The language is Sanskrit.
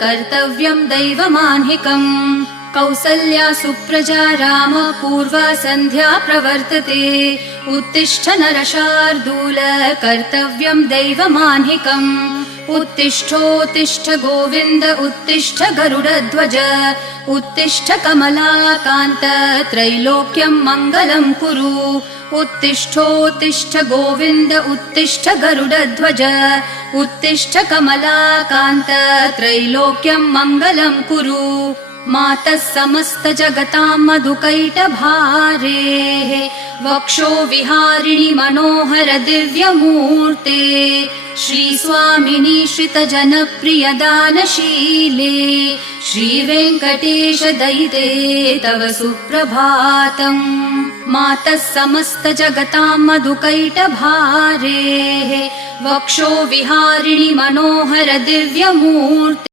कर्तव्यं दैवमान्हिकम् कौसल्या सुप्रजा राम पूर्वा सन्ध्या प्रवर्तते उत्तिष्ठ नरशार्दूल कर्तव्यं दैवमान्हिकम् उत्तिष्ठोत्तिष्ठ गोविन्द उत्तिष्ठ गरुडध्वज उत्तिष्ठ कमलाकान्त त्रैलोक्यं मङ्गलं कुरु उत्तिष्ठोत्तिष्ठ गोविन्द उत्तिष्ठ गरुडध्वज उत्तिष्ठ कमलाकान्त त्रैलोक्यं मङ्गलं कुरु मातः समस्त जगतां मधुकैटभारेः वक्षो विहारिणि मनोहर दिव्यमूर्ते श्रीस्वामिनि श्रितजनप्रिय दानशीले श्रीवेङ्कटेश दयिते तव सुप्रभातम् मातः समस्त जगतां मधुकैटभारेः वक्षो विहारिणि मनोहर दिव्यमूर्ते